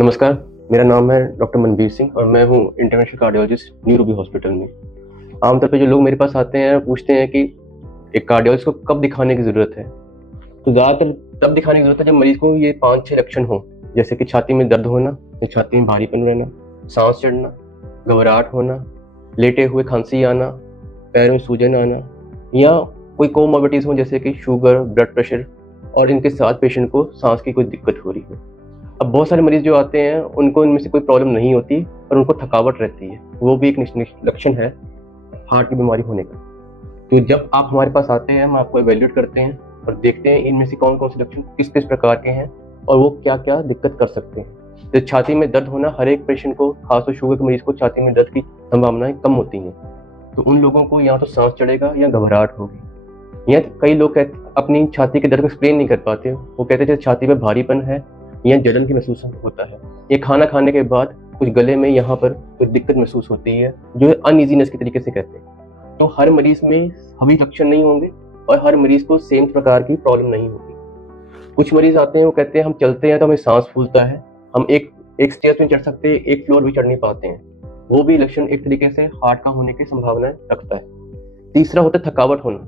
नमस्कार, मेरा नाम है डॉक्टर मनबीर सिंह और मैं हूँ international cardiologist new Ruby hospital में। आमतौर पे जो लोग मेरे पास आते हैं पूछते हैं कि एक कार्डियोलॉजिस्ट को कब दिखाने की ज़रूरत है। तो ज़्यादातर तब दिखाने की ज़रूरत है जब मरीज़ को ये 5-6 लक्षण हो, जैसे कि छाती में दर्द होना, छाती में भारीपन रहना, सांस चढ़ना, घबराहट होना, लेटे हुए खांसी आना, पैरों में सूजन आना, या कोई कोमॉर्बिडिटीज़ हो जैसे कि शुगर, ब्लड प्रेशर और इनके साथ पेशेंट को सांस की कोई दिक्कत हो रही हो। अब बहुत सारे मरीज जो आते हैं उनको इनमें से कोई प्रॉब्लम नहीं होती और उनको थकावट रहती है, वो भी एक लक्षण है हार्ट की बीमारी होने का। तो जब आप हमारे पास आते हैं हम आपको एवेल्यूएट करते हैं और देखते हैं इनमें से कौन कौन से लक्षण किस किस प्रकार के हैं और वो क्या क्या दिक्कत कर सकते हैं। तो छाती में दर्द होना हर एक पेशेंट को, खासतौर शुगर के मरीज को छाती में दर्द की संभावनाएं कम होती हैं। तो उन लोगों को या तो सांस चढ़ेगा या घबराहट होगी, या कई लोग अपनी छाती के दर्द को एक्सप्लेन नहीं कर पाते। वो कहते थे छाती में भारीपन है या जलन की महसूस होता है, ये खाना खाने के बाद कुछ गले में यहाँ पर कुछ दिक्कत महसूस होती है जो अनईजीनेस के तरीके से कहते हैं। तो हर मरीज में सभी लक्षण नहीं होंगे और हर मरीज को सेम प्रकार की प्रॉब्लम नहीं होगी। कुछ मरीज आते हैं वो कहते हैं हम चलते हैं तो हमें सांस फूलता है, हम एक स्टेज में चढ़ सकते हैं, एक फ्लोर भी चढ़ नहीं पाते हैं। वो भी लक्षण एक तरीके से हार्ट का होने की संभावना रखता है। तीसरा होता है थकावट होना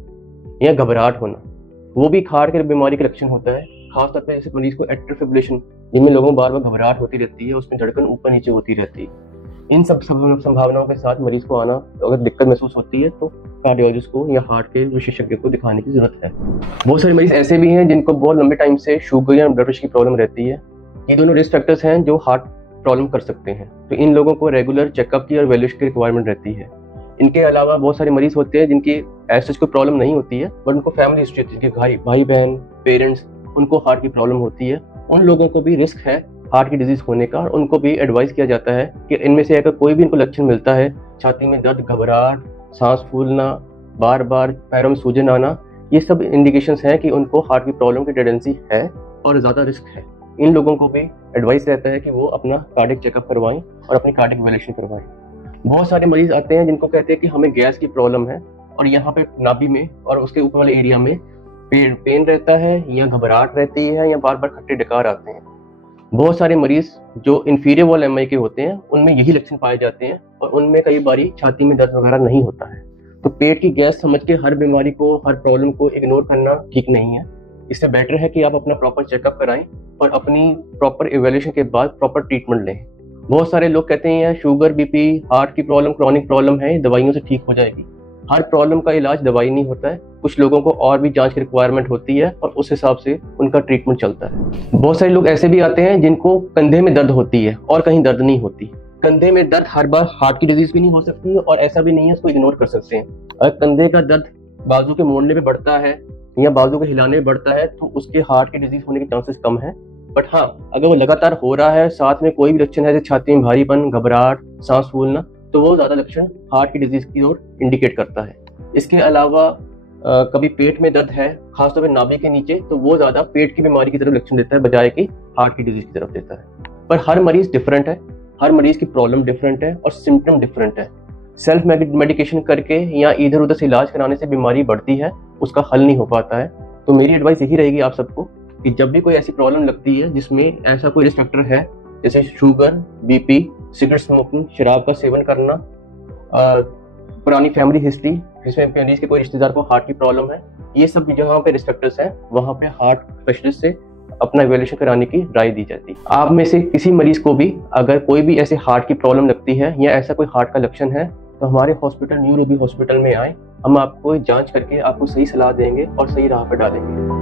या घबराहट होना, वो भी हार्ट की बीमारी का लक्षण होता है। खासतौर पर जैसे मरीज को एट्रियल फिब्रिलेशन, जिनमें लोगों को बार बार घबराहट होती रहती है, उसमें धड़कन ऊपर नीचे होती रहती है, इन सब संभावनाओं के साथ मरीज को आना, अगर दिक्कत महसूस होती है तो कार्डियोलॉजिस्ट को या हार्ट के विशेषज्ञ को दिखाने की जरूरत है। बहुत सारे मरीज ऐसे भी हैं जिनको बहुत लंबे टाइम से शुगर या ब्लड प्रेशर की प्रॉब्लम रहती है। ये दोनों रिस्क फैक्टर्स हैं जो हार्ट प्रॉब्लम कर सकते हैं, तो इन लोगों को रेगुलर चेकअप की और वैल्यूएशन की रिक्वायरमेंट रहती है। इनके अलावा बहुत सारे मरीज होते हैं जिनकी ऐसी कोई प्रॉब्लम नहीं होती है, बट उनको फैमिली हिस्ट्री होती है, भाई बहन, पेरेंट्स, उनको हार्ट की प्रॉब्लम होती है। उन लोगों को भी रिस्क है हार्ट की डिजीज होने का और उनको भी एडवाइस किया जाता है कि इनमें से अगर कोई भी इनको लक्षण मिलता है, छाती में दर्द, घबराहट, सांस फूलना, बार बार पैरों में सूजन आना, ये सब इंडिकेशंस हैं कि उनको हार्ट की प्रॉब्लम की टेंडेंसी है और ज़्यादा रिस्क है। इन लोगों को भी एडवाइस रहता है कि वो अपना कार्डियक चेकअप करवाएं और अपनी कार्डियक इवैल्यूएशन करवाएं। बहुत सारे मरीज आते हैं जिनको कहते हैं कि हमें गैस की प्रॉब्लम है और यहाँ पे नाभि में और उसके ऊपर वाले एरिया में पेन रहता है या घबराहट रहती है या बार बार खट्टे डकार आते हैं। बहुत सारे मरीज जो इंफीरियर वॉल एमआई के होते हैं उनमें यही लक्षण पाए जाते हैं और उनमें कई बारी छाती में दर्द वगैरह नहीं होता है। तो पेट की गैस समझ के हर बीमारी को, हर प्रॉब्लम को इग्नोर करना ठीक नहीं है। इससे बेटर है कि आप अपना प्रॉपर चेकअप कराएं और अपनी प्रॉपर इवैल्यूएशन के बाद प्रॉपर ट्रीटमेंट लें। बहुत सारे लोग कहते हैं शुगर, बीपी, हार्ट की प्रॉब्लम क्रॉनिक प्रॉब्लम है, दवाइयों से ठीक हो जाएगी। हर प्रॉब्लम का इलाज दवाई नहीं होता है, कुछ लोगों को और भी जांच की रिक्वायरमेंट होती है और उस हिसाब से उनका ट्रीटमेंट चलता है। बहुत सारे लोग ऐसे भी आते हैं जिनको कंधे में दर्द होती है और कहीं दर्द नहीं होती। कंधे में दर्द हर बार हार्ट की डिजीज भी नहीं हो सकती और ऐसा भी नहीं है उसको इग्नोर कर सकते हैं। अगर कंधे का दर्द बाजू के मोड़ने पे बढ़ता है या बाजू के हिलाने में बढ़ता है तो उसके हार्ट की डिजीज होने के चांसेस कम है। बट हाँ, अगर वो लगातार हो रहा है, साथ में कोई भी लक्षण है जैसे छाती में भारीपन, घबराहट, सांस फूलना, तो वो ज्यादा लक्षण हार्ट की डिजीज की ओर इंडिकेट करता है। इसके अलावा कभी पेट में दर्द है, खासतौर पर नाभि के नीचे, तो वो ज्यादा पेट की बीमारी की तरफ लक्षण देता है बजाय कि हार्ट की डिजीज की तरफ देता है। पर हर मरीज डिफरेंट है, हर मरीज की प्रॉब्लम डिफरेंट है और सिम्टम डिफरेंट है। सेल्फ मेडिकेशन करके या इधर उधर से इलाज कराने से बीमारी बढ़ती है, उसका हल नहीं हो पाता है। तो मेरी एडवाइस यही रहेगी आप सबको कि जब भी कोई ऐसी प्रॉब्लम लगती है जिसमें ऐसा कोई रिस्क फैक्टर है, जैसे शुगर, बीपी, सिगरेट स्मोकिंग, शराब का सेवन करना, पुरानी फैमिली हिस्ट्री जिसमें मरीज के कोई रिश्तेदार को हार्ट की प्रॉब्लम है, ये सब जहाँ पे रिस्क फैक्टर्स हैं वहाँ पे हार्ट स्पेशलिस्ट से अपना इवैल्यूएशन कराने की राय दी जाती है। आप में से किसी मरीज को भी अगर कोई भी ऐसे हार्ट की प्रॉब्लम लगती है या ऐसा कोई हार्ट का लक्षण है तो हमारे हॉस्पिटल न्यू रूबी हॉस्पिटल में आए, हम आपको जांच करके आपको सही सलाह देंगे और सही राह पर डालेंगे।